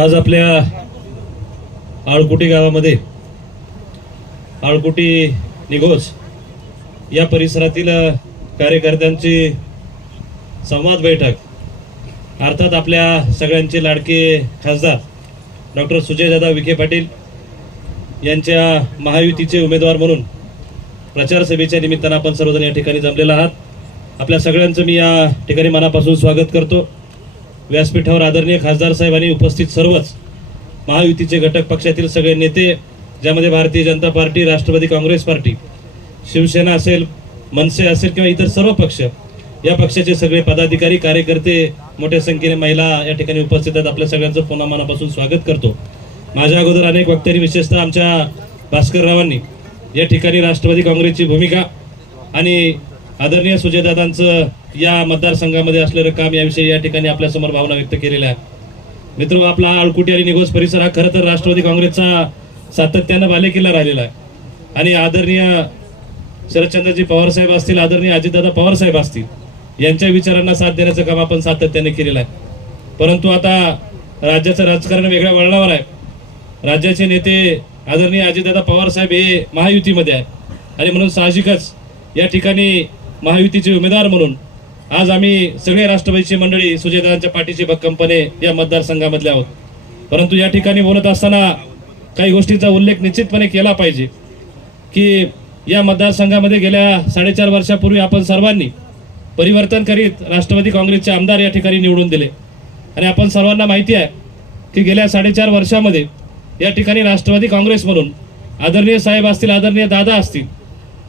आज आपल्या आळकुटी गावामध्ये आळकुटी निघोज या परिसरातील कार्यकर्त्यांची संवाद बैठक अर्थात आपल्या सगळ्यांचे लाडके खासदार डॉक्टर सुजयदादा विखे पाटील यांच्या महायुतीचे उमेदवार म्हणून प्रचार सभेच्या निमित्तानं आपण सर्वजण या ठिकाणी जमलेला आहात. आपल्या सगळ्यांचं मी या ठिकाणी मनापासून स्वागत करतो. व्यासपीठावर आदरणीय खासदार साहेबांनी उपस्थित सर्वच महायुतीचे घटक पक्षातील सगळे नेते ज्यामध्ये Bharatiya Janata Party Rashtravadi Congress Party Shiv Sena असेल मनसे असेल किंवा इतर सर्व पक्ष या पक्षाचे सगळे पदाधिकारी कार्यकर्ते मोठ्या संख्येने महिला या ठिकाणी उपस्थित आहेत. आपल्या सगळ्यांचं पुन्हा मनापासून स्वागत करतो. माझ्या अगोदर अनेक वक्त्यांनी विशेषतः आमच्या भास्कररावांनी या ठिकाणी राष्ट्रवादी काँग्रेसची भूमिका आणि आदरणीय सुजयदादांचं या मतदारसंघामध्ये असलेलं काम याविषयी या ठिकाणी आपल्यासमोर भावना व्यक्त केलेल्या आहेत. मित्र आपला आळकुटी आणि निघोज परिसर हा खरं तर राष्ट्रवादी काँग्रेसचा सातत्यानं बालेकिल्ला राहिलेला आहे. आणि आदरणीय शरदचंद्रजी पवार साहेब असतील आदरणीय अजितदादा पवार साहेब असतील यांच्या विचारांना साथ देण्याचं काम आपण सातत्याने केलेलं आहे. परंतु आता राज्याचं राजकारण वेगळ्या वळणावर आहे. राज्याचे नेते आदरणीय अजितदादा पवार साहेब हे महायुतीमध्ये आहे आणि म्हणून साहजिकच या ठिकाणी महायुतीचे उमेदवार म्हणून आज आम्ही सगळे राष्ट्रवादीची मंडळी सुजयदादांच्या पाठीची भक्कमपणे या मतदारसंघामधले आहोत. परंतु या ठिकाणी बोलत असताना काही गोष्टीचा उल्लेख निश्चितपणे केला पाहिजे की या मतदारसंघामध्ये गेल्या साडेचार वर्षापूर्वी आपण सर्वांनी परिवर्तन करीत राष्ट्रवादी काँग्रेसचे आमदार या ठिकाणी निवडून दिले. आणि आपण सर्वांना माहिती आहे की गेल्या साडेचार वर्षामध्ये या ठिकाणी राष्ट्रवादी काँग्रेस म्हणून आदरणीय साहेब असतील आदरणीय दादा असतील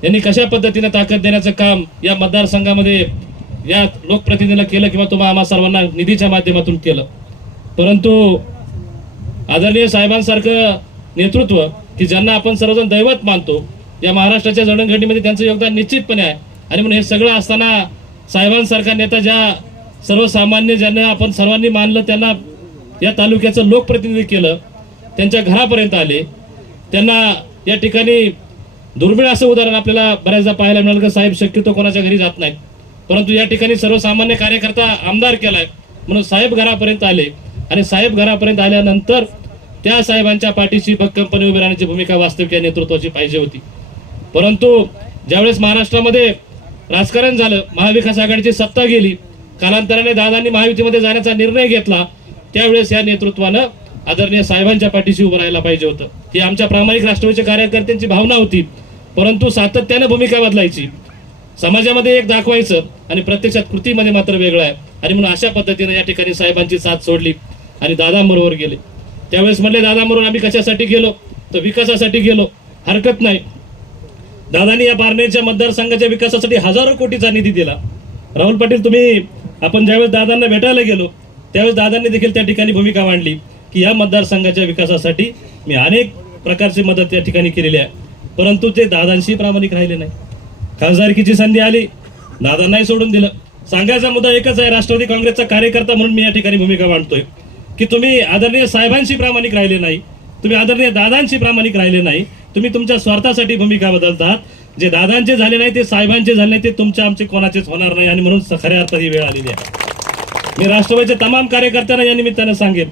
यांनी कशा पद्धतीने ताकद देण्याचं काम या मतदारसंघामध्ये या लोकप्रतिनिधीला केलं किंवा तुम्हा आम्हा सर्वांना निधीच्या माध्यमातून केलं? परंतु आदरणीय साहेबांसारखं नेतृत्व की ज्यांना आपण सर्वजण दैवत मानतो या महाराष्ट्राच्या जडणघडणीमध्ये त्यांचं योगदान निश्चितपणे आहे. आणि म्हणून हे सगळं असताना साहेबांसारखा नेता ज्या सर्वसामान्य ज्यांना आपण सर्वांनी मानलं त्यांना या तालुक्याचं लोकप्रतिनिधी केलं त्यांच्या घरापर्यंत आले. त्यांना या ठिकाणी दुर्मिळ असं उदाहरण आपल्याला बऱ्याचदा पाहायला मिळालं की साहेब शक्यतो कोणाच्या घरी जात नाहीत. परंतु या ठिकाणी सर्वसामान्य कार्यकर्ता आमदार केलाय. म्हणून साहेब घरापर्यंत आले. आणि साहेब घरापर्यंत आल्यानंतर त्या साहेबांच्या पाठीशी भक्कमपणे उभी राहण्याची भूमिका वास्तविक या नेतृत्वाची पाहिजे होती. परंतु ज्यावेळेस महाराष्ट्रामध्ये राजकारण झालं महाविकास आघाडीची सत्ता गेली कालांतराने दादांनी महायुतीमध्ये जाण्याचा निर्णय घेतला त्यावेळेस या नेतृत्वानं आदरणीय साहेबांच्या पाठीशी उभं राहायला पाहिजे होतं. ही आमच्या प्रामाणिक राष्ट्रवादीच्या कार्यकर्त्यांची भावना होती. परंतु सातत्यानं भूमिका बदलायची. समाजामध्ये एक दाखवायचं आणि प्रत्यक्षात कृतीमध्ये मात्र वेगळं आहे. आणि म्हणून अशा पद्धतीने या ठिकाणी साहेबांची साथ सोडली आणि दादांबरोबर गेले. त्यावेळेस म्हणले दादांबरोबर आम्ही कशासाठी गेलो? तर विकासासाठी गेलो. हरकत नाही. दादानी या बारनेरच्या मतदारसंघाच्या विकासासाठी हजारो कोटीचा निधी दिला. राहुल पाटील तुम्ही आपण ज्यावेळेस दादांना भेटायला गेलो त्यावेळेस दादांनी देखील त्या ठिकाणी भूमिका मांडली की या मतदारसंघाच्या विकासासाठी मी अनेक प्रकारची मदत त्या ठिकाणी केलेली आहे. परंतु ते दादांशी प्रामाणिक राहिले नाही. खासदारकीची संधी आली. दादांनाही सोडून दिलं. सांगायचा मुद्दा एकच आहे राष्ट्रवादी काँग्रेसचा कार्यकर्ता म्हणून मी या ठिकाणी भूमिका मांडतोय. की तुम्ही आदरणीय साहेबांशी प्रामाणिक राहिले नाही तुम्ही आदरणीय दादांशी प्रामाणिक राहिले नाही तुम्ही तुमच्या स्वार्थासाठी भूमिका बदलतात. जे दादांचे झाले नाही ते साहेबांचे झाले नाही ते तुमच्या आमचे कोणाचेच होणार नाही आणि म्हणून खऱ्या अर्थात ही वेळ आलेली आहे. मी राष्ट्रवादीच्या तमाम कार्यकर्त्यांना या निमित्तानं सांगेन.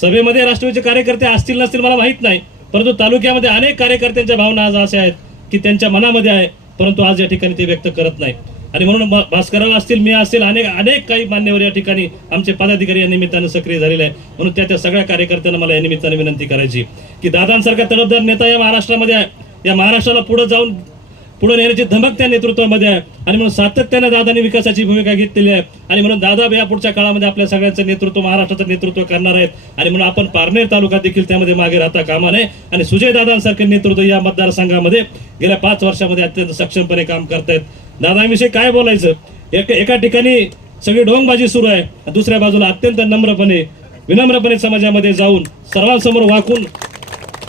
सभेमध्ये राष्ट्रवादीचे कार्यकर्ते असतील नसतील मला माहीत नाही. परंतु तालुक्यामध्ये अनेक कार्यकर्त्यांच्या भावना आज अशा आहेत की त्यांच्या मनामध्ये आहे परंतु आज या ठिकाणी ते व्यक्त करत नाही आणि म्हणून भास्करराव असतील मी असतील अनेक अनेक काही मान्यवर या ठिकाणी आमचे पदाधिकारी या निमित्तानं सक्रिय झालेले आहे म्हणून त्या त्या सगळ्या कार्यकर्त्यांना मला या निमित्तानं विनंती करायची की दादांसारखा तडफदार नेता या महाराष्ट्रामध्ये आहे. या महाराष्ट्राला पुढे जाऊन पुढे नेण्याची धमक त्या नेतृत्वामध्ये आहे. आणि म्हणून सातत्याने दादांनी विकासाची भूमिका घेतलेली आहे. आणि म्हणून दादा या पुढच्या काळामध्ये आपल्या सगळ्यांचं नेतृत्व महाराष्ट्राचं नेतृत्व करणार आहेत. आणि म्हणून आपण पारनेर तालुका देखील त्यामध्ये मागे राहता कामा नये. आणि सुजय दादांसारखे नेतृत्व या मतदारसंघामध्ये गेल्या पाच वर्षामध्ये अत्यंत सक्षमपणे काम करतायत. दादांविषयी काय बोलायचं? एक एका ठिकाणी सगळी ढोंगबाजी सुरू आहे. दुसऱ्या बाजूला अत्यंत नम्रपणे विनम्रपणे समाजामध्ये जाऊन सर्वांसमोर वाकून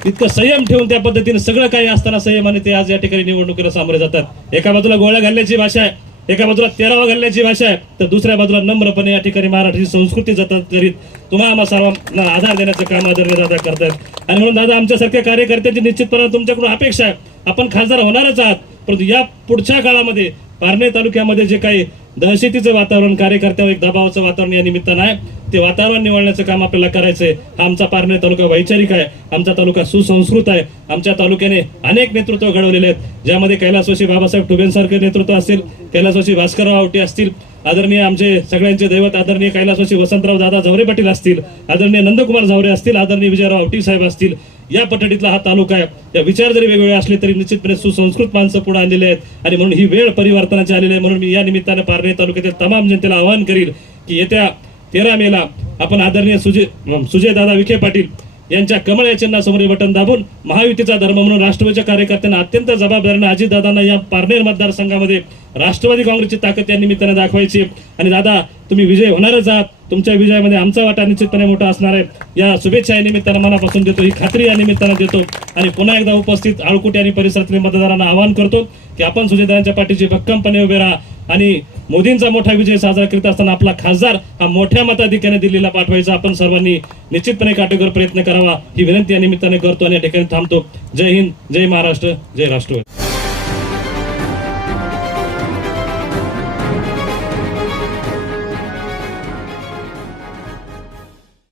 इतकं संयम ठेवून त्या पद्धतीने सगळं काही असताना संयमाने ते आज या ठिकाणी निवडणुकीला सामोरे जातात. एका बाजूला गोळ्या घालण्याची भाषा आहे एका बाजूला तेरावा घालण्याची भाषा आहे तर दुसऱ्या बाजूला नम्रपणे या ठिकाणी मराठी संस्कृती जतन करीत तुम्हाला सर्वांना आधार देण्याचं काम आदरणीय दादा करतात आणि म्हणून दादा आमच्यासारख्या कार्यकर्त्यांची निश्चितपणे तुमच्याकडून अपेक्षा आहे. आपण खासदार होणारच आहात परंतु या पुढच्या काळामध्ये पारणे तालुक्यामध्ये जे काही दहशतीचं वातावरण कार्यकर्त्यावर एक दबावाचं वातावरण या निमित्तानं आहे ते वातावरण निवडण्याचं काम आपल्याला करायचं आहे हा आमचा पारनेर तालुका वैचारिक आहे. आमचा तालुका सुसंस्कृत आहे. आमच्या तालुक्याने अनेक नेतृत्व घडवलेले आहेत. ज्यामध्ये कैलासवासी बाबासाहेब टुबेंसारखे नेतृत्व असतील कैलासवासी भास्करराव आवटे असतील आदरणीय आमचे सगळ्यांचे दैवत आदरणीय कैलासवासी वसंतराव दादा झवरे पाटील असतील आदरणीय नंदकुमार झवरे असतील आदरणीय विजयराव आवटी साहेब असतील या पद्धतीतला हा तालुका आहे. या विचार जरी वेगवेगळे असले तरी निश्चितपणे सुसंस्कृत माणसं पुढे आलेले आहेत. आणि म्हणून ही वेळ परिवर्तनाची आलेली आहे. म्हणून मी या निमित्तानं पारनेर तालुक्यातील तमाम जनतेला आवाहन करील की येत्या तेरा मेला आपण आदरणीय सुजय सुजय दादा विखे पाटील यांच्या कमळ या चिन्हासमोर बटन दाबून महायुतीचा धर्म म्हणून राष्ट्रवादीच्या कार्यकर्त्यांना अत्यंत जबाबदारीने अजितदादांना या पारनेर मतदारसंघामध्ये राष्ट्रवादी काँग्रेसची ताकद या निमित्तानं दाखवायची. आणि दादा तुम्ही विजय होणारच आहात. तुमच्या विजयामध्ये आमचा वाटा निश्चितपणे मोठा असणार आहे. या शुभेच्छा या निमित्तानं मनापासून देतो ही खात्री या निमित्तानं देतो. आणि पुन्हा एकदा उपस्थित आळकुटे आणि परिसरातील मतदारांना आवाहन करतो की आपण सुजयदारांच्या पाठीशी भक्कमपणे उभे राहा. आणि मोदींचा मोठा विजय साजरा करीत असताना आपला खासदार हा मोठ्या मताधिक्याने दिल्लीला पाठवायचा. आपण सर्वांनी निश्चितपणे काटेकोर प्रयत्न करावा. ही विनंती या निमित्ताने करतो आणि या ठिकाणी थांबतो. जय हिंद जय महाराष्ट्र जय राष्ट्रवादी.